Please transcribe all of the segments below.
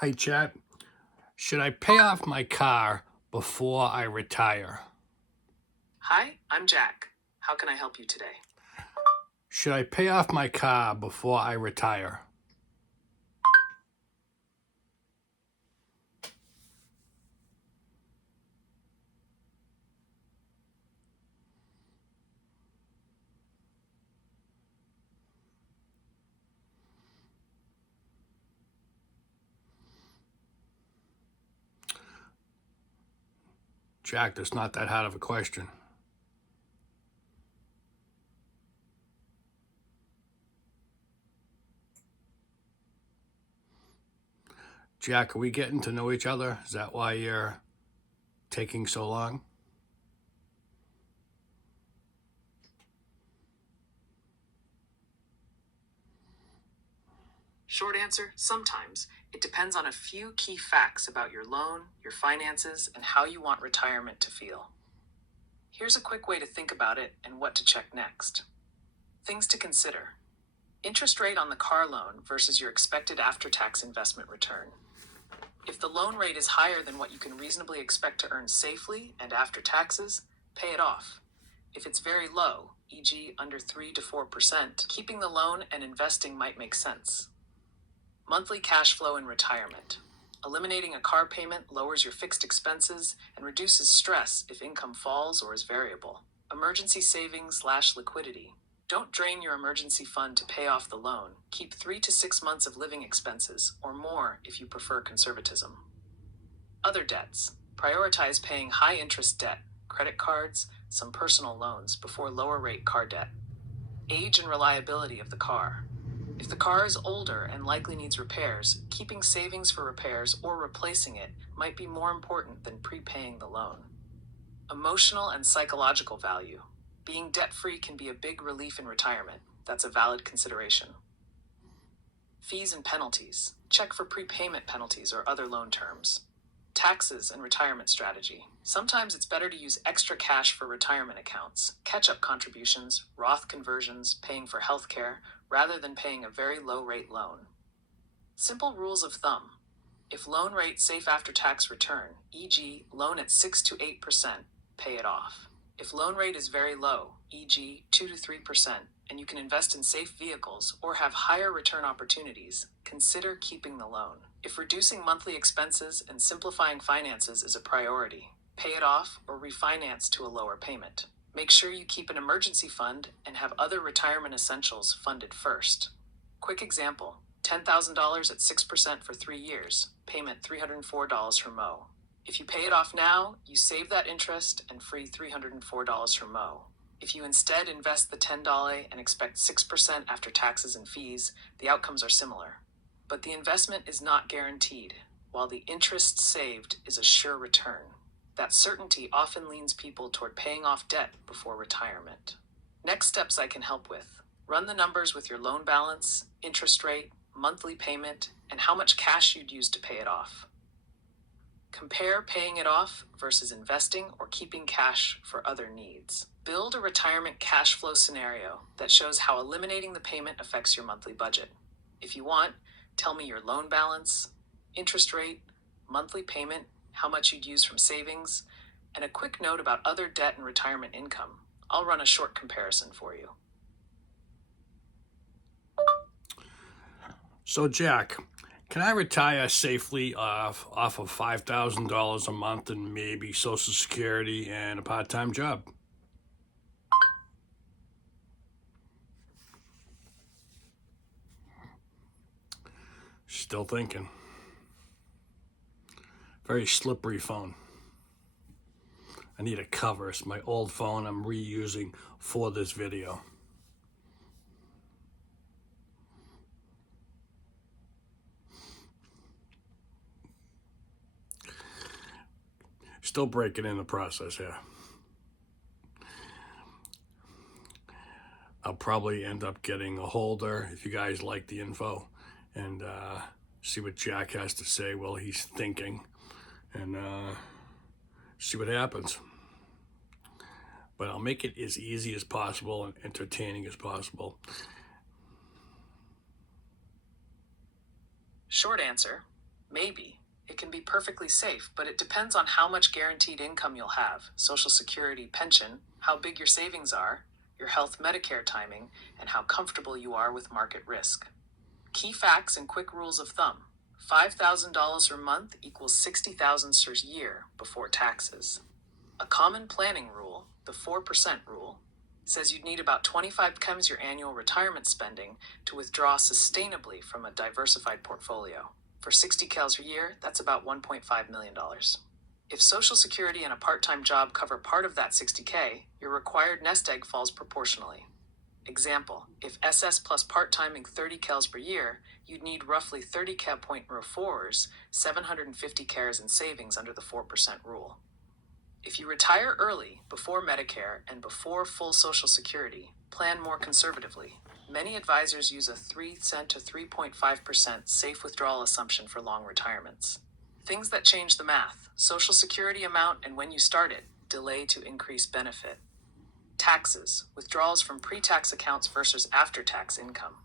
Hi, chat. Should I pay off my car before I retire? Hi, I'm Jack. How can I help you today? Should I pay off my car before I retire? Jack, that's not that hard of a question. Jack, are we getting to know each other? Is that why you're taking so long? Short answer, sometimes. It depends on a few key facts about your loan, your finances, and how you want retirement to feel. Here's a quick way to think about it and what to check next. Things to consider. Interest rate on the car loan versus your expected after-tax investment return. If the loan rate is higher than what you can reasonably expect to earn safely and after taxes, pay it off. If it's very low, e.g. under 3 to 4%, keeping the loan and investing might make sense. Monthly cash flow in retirement. Eliminating a car payment lowers your fixed expenses and reduces stress if income falls or is variable. Emergency savings/liquidity. Don't drain your emergency fund to pay off the loan. Keep 3 to 6 months of living expenses, or more if you prefer conservatism. Other debts. Prioritize paying high interest debt, credit cards, some personal loans before lower rate car debt. Age and reliability of the car. If the car is older and likely needs repairs, keeping savings for repairs or replacing it might be more important than prepaying the loan. Emotional and psychological value. Being debt-free can be a big relief in retirement. That's a valid consideration. Fees and penalties. Check for prepayment penalties or other loan terms. Taxes and retirement strategy. Sometimes it's better to use extra cash for retirement accounts, catch-up contributions, Roth conversions, paying for healthcare, rather than paying a very low-rate loan. Simple rules of thumb. If loan rate safe after-tax return, e.g. loan at 6 to 8%, pay it off. If loan rate is very low, e.g. 2 to 3%, and you can invest in safe vehicles or have higher return opportunities, consider keeping the loan. If reducing monthly expenses and simplifying finances is a priority, pay it off or refinance to a lower payment. Make sure you keep an emergency fund and have other retirement essentials funded first. Quick example, $10,000 at 6% for 3 years, payment $304 for Mo. If you pay it off now, you save that interest and free $304 for Mo. If you instead invest the $10 and expect 6% after taxes and fees, the outcomes are similar. But the investment is not guaranteed, while the interest saved is a sure return. That certainty often leans people toward paying off debt before retirement. Next steps I can help with. Run the numbers with your loan balance, interest rate, monthly payment, and how much cash you'd use to pay it off. Compare paying it off versus investing or keeping cash for other needs. Build a retirement cash flow scenario that shows how eliminating the payment affects your monthly budget. If you want, tell me your loan balance, interest rate, monthly payment, how much you'd use from savings, and a quick note about other debt and retirement income. I'll run a short comparison for you. So, Jack, can I retire safely off of $5,000 a month and maybe Social Security and a part-time job? Still thinking. Very slippery phone. I need a cover. It's my old phone I'm reusing for this video. Still breaking in the process here. I'll probably end up getting a holder if you guys like the info and see what Jack has to say while he's thinking and see what happens. But I'll make it as easy as possible and entertaining as possible. Short answer, Maybe. It can be perfectly safe, but it depends on how much guaranteed income you'll have, Social Security, pension, how big your savings are, your health Medicare timing, and how comfortable you are with market risk. Key facts and quick rules of thumb. $5,000 per month equals $60,000 per year before taxes. A common planning rule, the 4% rule, says you'd need about 25 times your annual retirement spending to withdraw sustainably from a diversified portfolio. For 60 cals a year, that's about $1.5 million. If Social Security and a part-time job cover part of that 60K, your required nest egg falls proportionally. Example, if SS plus part-timing 30 cals per year, you'd need roughly 30 cal.4ers, 750 cares in savings under the 4% rule. If you retire early, before Medicare and before full Social Security, plan more conservatively. Many advisors use a 3% to 3.5% safe withdrawal assumption for long retirements. Things that change the math: Social Security amount and when you started, delay to increase benefit. Taxes, withdrawals from pre-tax accounts versus after-tax income.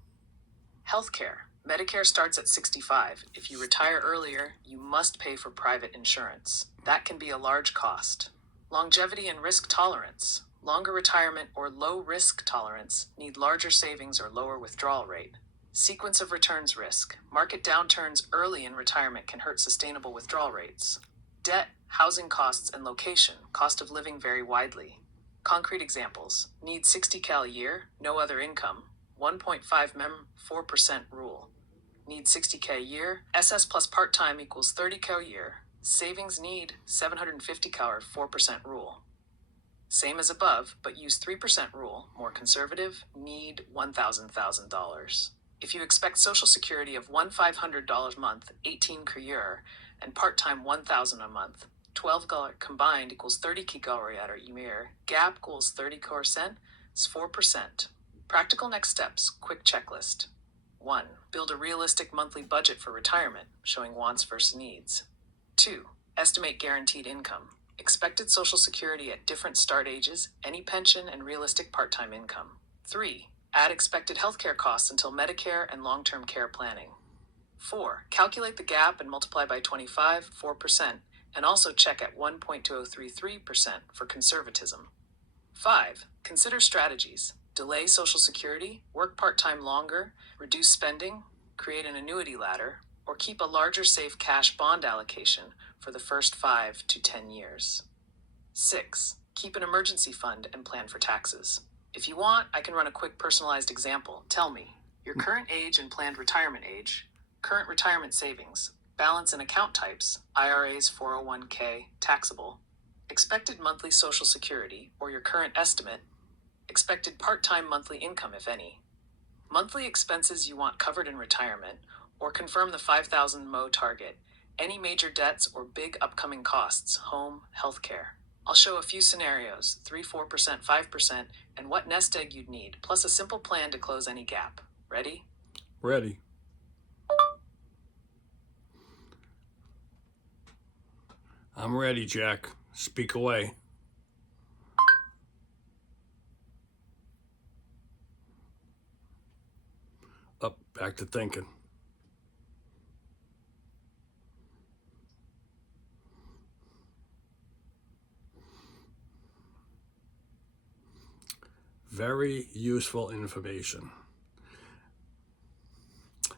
Healthcare, Medicare starts at 65. If you retire earlier, you must pay for private insurance. That can be a large cost. Longevity and risk tolerance. Longer retirement or low risk tolerance need larger savings or lower withdrawal rate. Sequence of returns risk. Market downturns early in retirement can hurt sustainable withdrawal rates. Debt, housing costs, and location, cost of living vary widely. Concrete examples: need 60 cal a year, no other income, 1.5 mem, 4% rule. Need 60K a year, SS plus part-time equals 30K a year, savings need 750 cal or 4% rule. Same as above, but use 3% rule, more conservative, need $1,000. If you expect Social Security of $1,500 a month, 18 per year, and part-time $1,000 a month, 12 combined equals 30 kikal a year, gap equals 30% is 4%. Practical next steps, quick checklist. 1. Build a realistic monthly budget for retirement, showing wants versus needs. 2. Estimate guaranteed income. Expected Social Security at different start ages, any pension, and realistic part-time income. 3. Add expected healthcare costs until Medicare and long-term care planning. 4. Calculate the gap and multiply by 25, 4%, and also check at 1.2033% for conservatism. 5. Consider strategies. Delay Social Security, work part-time longer, reduce spending, create an annuity ladder, or keep a larger safe cash bond allocation for the first 5 to 10 years. 6. Keep an emergency fund and plan for taxes. If you want, I can run a quick personalized example. Tell me your current age and planned retirement age, current retirement savings, balance and account types, IRAs, 401k, taxable, expected monthly Social Security or your current estimate, expected part-time monthly income if any, monthly expenses you want covered in retirement, or confirm the 5,000 MO target, any major debts or big upcoming costs, home, healthcare. I'll show a few scenarios, 3, 4%, 5%, and what nest egg you'd need, plus a simple plan to close any gap. Ready? Ready. I'm ready, Jack. Speak away. Up, back to thinking. Very useful information.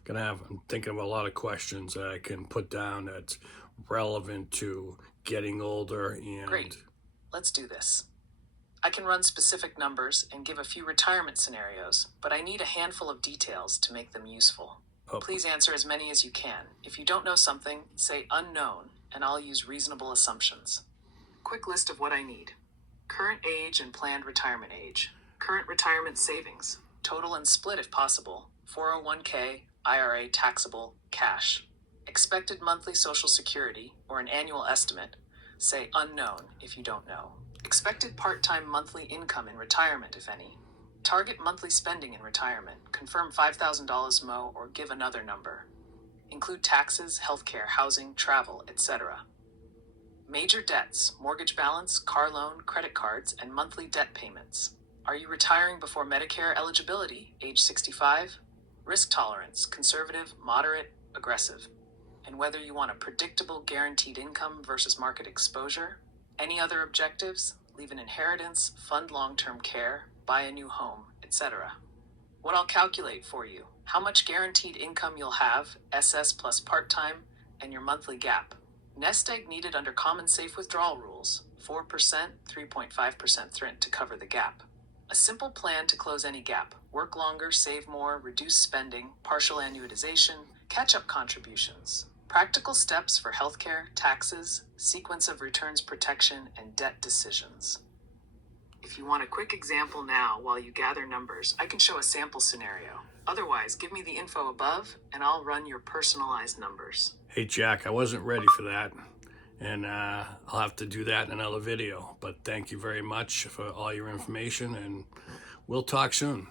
I'm thinking of a lot of questions that I can put down that's relevant to getting older and... Great. Let's do this. I can run specific numbers and give a few retirement scenarios, but I need a handful of details to make them useful. Oh. Please answer as many as you can. If you don't know something, say unknown, and I'll use reasonable assumptions. Quick list of what I need. Current age and planned retirement age. Current retirement savings, total and split if possible, 401k, IRA, taxable, cash. Expected monthly Social Security, or an annual estimate, say unknown if you don't know. Expected part-time monthly income in retirement, if any. Target monthly spending in retirement, confirm $5,000 MO or give another number. Include taxes, healthcare, housing, travel, etc. Major debts, mortgage balance, car loan, credit cards, and monthly debt payments. Are you retiring before Medicare eligibility, age 65? Risk tolerance, conservative, moderate, aggressive. and whether you want a predictable guaranteed income versus market exposure. Any other objectives? Leave an inheritance, fund long-term care, buy a new home, etc. What I'll calculate for you: how much guaranteed income you'll have, SS plus part-time, and your monthly gap. Nest egg needed under common safe withdrawal rules: 4%, 3.5% THRINT to cover the gap. A simple plan to close any gap: work longer, save more, reduce spending, partial annuitization, catch-up contributions. Practical steps for healthcare, taxes, sequence of returns protection, and debt decisions. If you want a quick example now while you gather numbers, I can show a sample scenario. Otherwise, give me the info above and I'll run your personalized numbers. Hey, Jack, I wasn't ready for that. And I'll have to do that in another video. But thank you very much for all your information, and we'll talk soon.